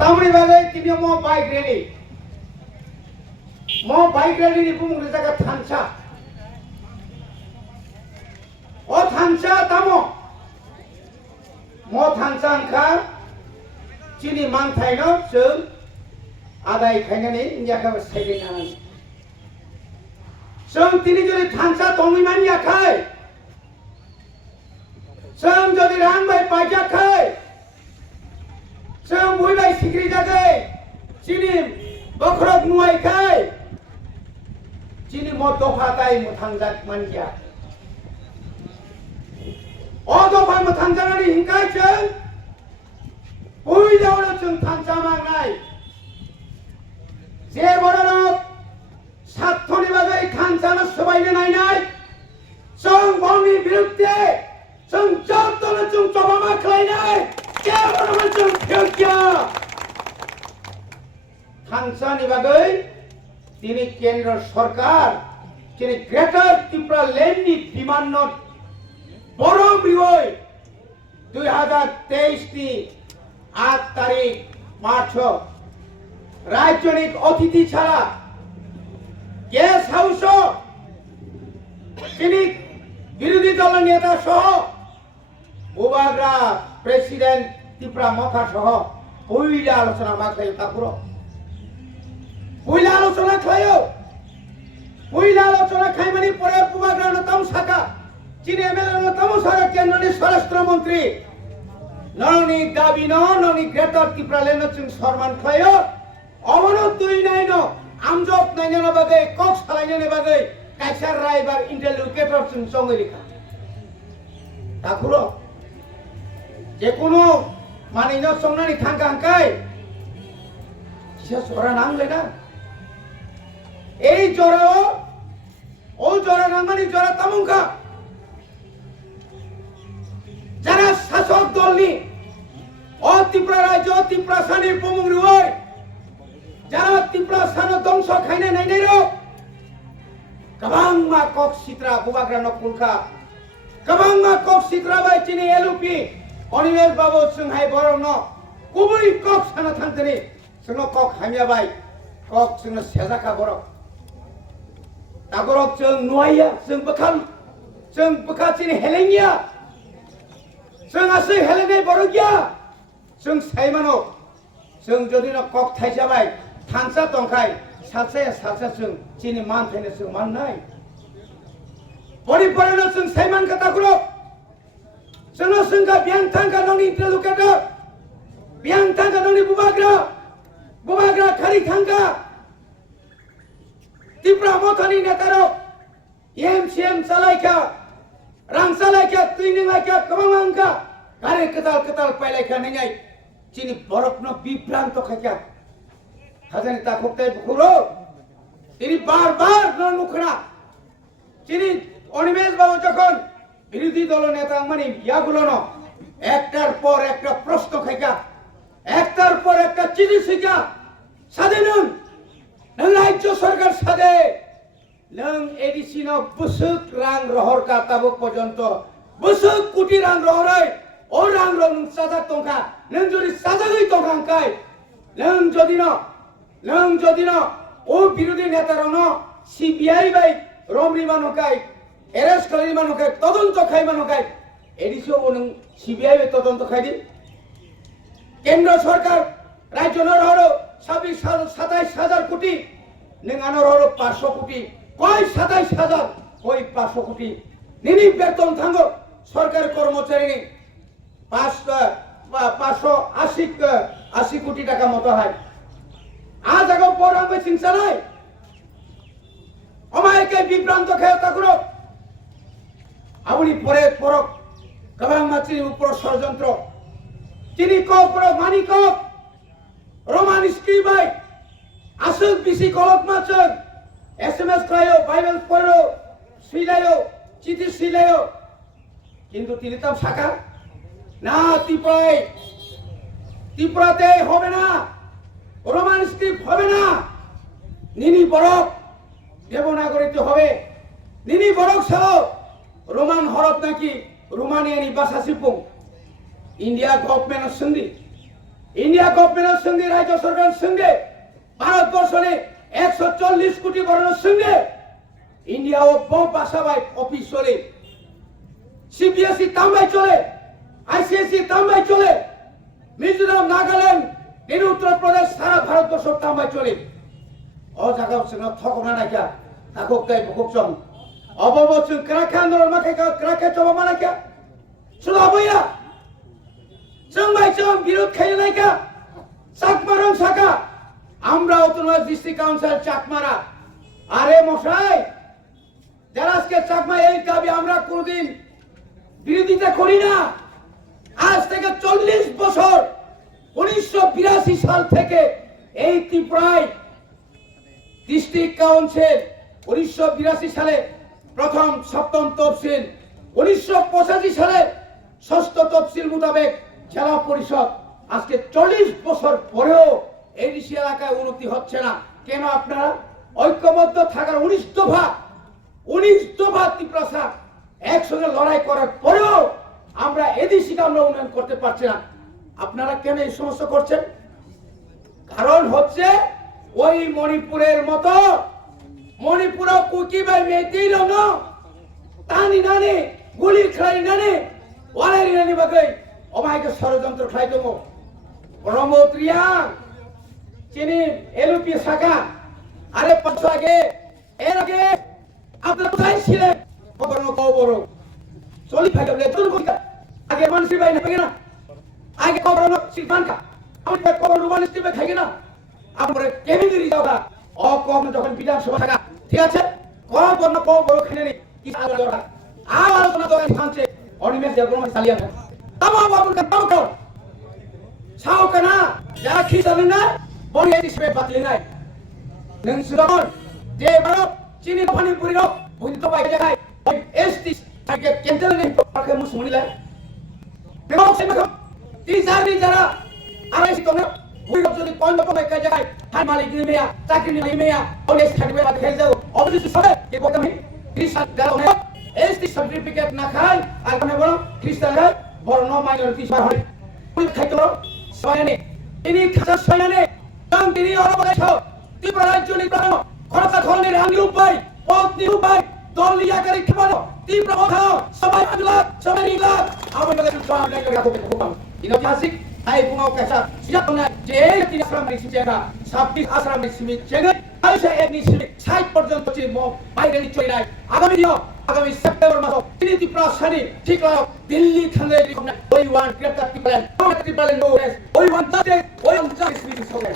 Tamri bagai tini mau bike rally ni pun mereka kata thansa. Oh thansa tamo, mau thansa angka, cini man thai no, seng, ada ikan ni, ni akan bersailing anan. Seng tini jadi thansa tongi man ya kai, seng jadi rang bay pajak kai. Seng bui bay sikri jagai, cini bakrok nuai kai, cini moto pakai mutangjak manja. Odo pai mutangjak ni hingkai ceng, bui jauh ceng tangsa mangai. Je bodoh, satu ni bagai tangsa na sebaik ni nai, seng bongi birukte, seng jatuh ceng coba maklai nai. Thansa ni bagai tini kendra sarkar tini Greater Tripura Land ni demand not boro bioi 2023 ni 8 তারিখ March রাজনৈতিক অতিথি ছাড়া guest house তিনি বিরোধী দলের নেতা সহ বুবাগ্রা president Tripura মথা সহ পইলা আলোচনা মাখাই তাকুরো পইলা আলোচনা খায়ও পইলা আলোচনা খাই মানে পরে বুবাগ্রা নতম শাখা চীনে এমএলএ নতম শাখা কেন্দ্রীয় স্বরাষ্ট্রমন্ত্রী ননি দাবি ননি গ্রেটার ত্রিপুরা লেন চিং সম্মান খায়ও অবনত দুই নাইন আমজক নাইন বাগে কক সালাইনে বাগে কাইসার রাইবার ইন্টারলোকেটর চিং সঙ্গে লেখা তাকুরো যে কোনো মানিন সংনানি থাঙ্কা হাঙ্কাই সে জরা নাংলে না এই জরা ও জরা নাংমানি জরা তামুঙ্কা যারা শাসক দলনি ও ত্রিপুরা রাজ্য ত্রিপুরা সানি প্রমুখ রুয় যারা ত্রিপুরা সানো ধ্বংস খাইনে নাই নাই রো গবাং মা কক সিত্রা বুবাগ্রা নকুলকা গবাং মা কক সিত্রা বাই চিনি এলুপি অনিমেল বাবু সংহাই বরং কুবুই কক সানা থানতেনি जोंनो কক हामिया बाय কক जोंनो सेजाका बर तागरक जों नुवाया जों बखाचिनि हेलेंगिया जों आसै हेलेंनाय बरगिया जों साइमानो जों जदिनो কক थाइसा बाय थांसा तंखाय सासे जों चिनि मान थाइनो जों माननाय बरि बरिनो जों साइमान का तागरक जोंनो जोंगा बियां थांगा नंनि इन्टारलोकेटर बियां थांगा नंनि बुबाग्रा खारि थांगा ত্রিপুরা মথানি নেতারো এমসিএম চালাইকা রাং চালাইকা তুইনিংলাইকা কমাংকা গারে কতাল পাইলাইকা নেঙাই চিনি বরফন বিভ্রান্ত খাইকা হাজানি তা খোকতাই বুকুরো তিনি বারবার নুখরা চিনি অনিমেষ বাবু যখন বিরোধী দল নেতা মানে ইয়াগুলো ন একটার পর একটা প্রশ্ন খাইকা একটার পর একটা চিঠি শিখা স্বাধীন नों राज्य सरकार सादे नों एडिसिन बुसुक रां रहर का ताबुक पर्यन्त बुसुक कोटी रां रहरै ओ रां रं साजा टंका नों जदि साजागै टंकांकाय नों जदिन ओ बिरोधी नेतार न सीबीआई बाय रमरि मानकाय एरेस्ट खालामि मानकाय तदন্ত खाय मानकाय एडिसि ओ नों सीबीआई बाय तदন্ত खायदि केंद्र सरकार राज्य नरहर 27,000 কোটি নেঙানোর হলো 500 কোটি কয় 27,000 কয় 500 কোটি নিনি বেতন থাঙ্গো সরকারি কর্মচারী 580 কোটি টাকা মতো হয় আজ আগে বড় হবে চিন্তা নাই আমাকে বিভ্রান্ত খেয়ে তাকুরো আপনি পরে পরক গবাং মাছির উপর ষড়যন্ত্র তিনি কপর মানিক रोमान स्क्रिबाय आसुक बिसि कलक माचक एसएमएस खायो बाइबल पढ़ो सिलायो चिठी सिलायो किंतु তিনি তো শাখা না ত্রিপুরাতে হবে না রোমান স্ক্রিপ্ট হবে না নিনি বরক দেবনাগরীতে হবে নিনি বরক সহ রোমান হরফ নাকি রোমানিয়ানি ভাষা শিপুং ইন্ডিয়া গভর্নমেন্ট সন্ধি ইন্ডিয়া গভর্নমেন্টের সঙ্গে রাজ্য সরকারের সঙ্গে ভারতবর্ষে 140 কোটি বর্ণের সঙ্গে ইন্ডিয়া ও বহু ভাষাবাই অফিস চলে, সিবিএসই তাম্বাই চলে, আইসিএসই তাম্বাই চলে, মিজোরাম, নাগাল্যান্ড, উত্তরপ্রদেশ সারা ভারতবর্ষ তাম্বাই চলে। ও জায়গাও সঙ্গে থকনা নাইকা তাকক গাই বকচং অববচং ক্রাকে আন্দোলন মাকে ক্রাকে চবা মানাকা শুধু আবইয়া চংবাই চং বিরোধ খাই নাইকা চাকমারং সাকা আমরা অটোনমাস ডিস্ট্রিক্ট কাউন্সিল চাকমারা। আরে মশাই, যারা আজকে চাকমা এই দাবি আমরা কোনদিন বিরোধিতা করি না। আজ থেকে 40 বছর 1982 সাল থেকে এই ত্রিপুরায় ডিস্ট্রিক্ট কাউন্সিল 1982 সালে প্রথম সপ্তম তফসিল, 1985 সালে ষষ্ঠ তফসিল মোতাবেক জেলা পরিষদ। আজকে 40 বছর পরেও এডিসি এলাকায় উন্নতি হচ্ছে না কেন? আপনারা ঐক্যবদ্ধ থাকার 19 দফা ত্রিপুরা একসঙ্গে লড়াই করার পরেও আমরা এডিসিকে আমরা উন্নয়ন করতে পারছি না। আপনারা কেন এই সমস্যা করছেন? কারণ হচ্ছে ওই মণিপুরের মতো মণিপুর কুকি বাই মেয়েটি রঙ টানি নানি গুলি খাই নানি ওয়ালারি নানি বাকে অমায়িক ষড়যন্ত্র খাই দম ব্রহ্মত্রিয়া চিনি এলুপি শাখা। আরে 5 বছর আগে এর আগে আপনারা কোথায় ছিলেন? খবর চলি থাকে আগে মানুষ বাই না না আগে খবর সিলমান কা আমাদের খবর রুবান স্টিপে খাই না আমরা কেমিগিরি যাওয়া ও কম যখন বিধানসভা থাকা ঠিক আছে কম বর্ণ কম বড় খেলে নেই কি আলোচনা আলোচনা তো শান্তি অনিমেষ যেগুলো চালিয়ে আছে তামা বাবুর কা তাম কর সাও কানা যা খিসালে না বড় এই দিশে বাতলি নাই নংসুদন যে বড় চিনি পানি পুরি রক বুঝি তো পাই যায় এসটি থাকে কেন্দ্র নেই পাকে মুসলিমলা দেখো সেটা তিসারি যারা আড়াইশো তোমরা ওই যদি পয়েন্ট পয়েন্ট কাজ যায় হাই মালিক নিমেয়া চাকরি নিমেয়া অনেক থাকবে বাদ খেয়ে যাও অবশ্যই সবে কি বলতে আমি খ্রিস্টান যারা অনেক এসটি সার্টিফিকেট না খায় আর মানে বলো খ্রিস্টান হয় বড় ন মাইনরিটি বার হয় ওই খাইতো সয়নে ইনি খাসা সয়নে কাম তিনি অরবলে ছাও ত্রিপুরা রাজ্য নির্বাচন খরচা খরণের আঙ্গি উপায় পথ নিরুপায় দল লিয়া করে খাবানো ত্রিপুরা কথা সবাই আগলাক সবাই নিলাক আমাদের সবাই লাগে রাখতে খুব ইতিহাসিক hai bunga kasa siap na je tin asram ni sijena 26 asram ni simi jene aisa ek ni simi 60 পর্যন্ত ছি মো বাইরে নি চলে নাই আগামী সেপ্টেম্বর মাস তিনটি প্রাশানি ঠিক লাগ দিল্লি থানে লিখনা ওই ওয়ান গ্রেপ্তার টিপালেন নো ওই ওয়ান তাতে ওই ওয়ান জাস্ট মিটিং হবে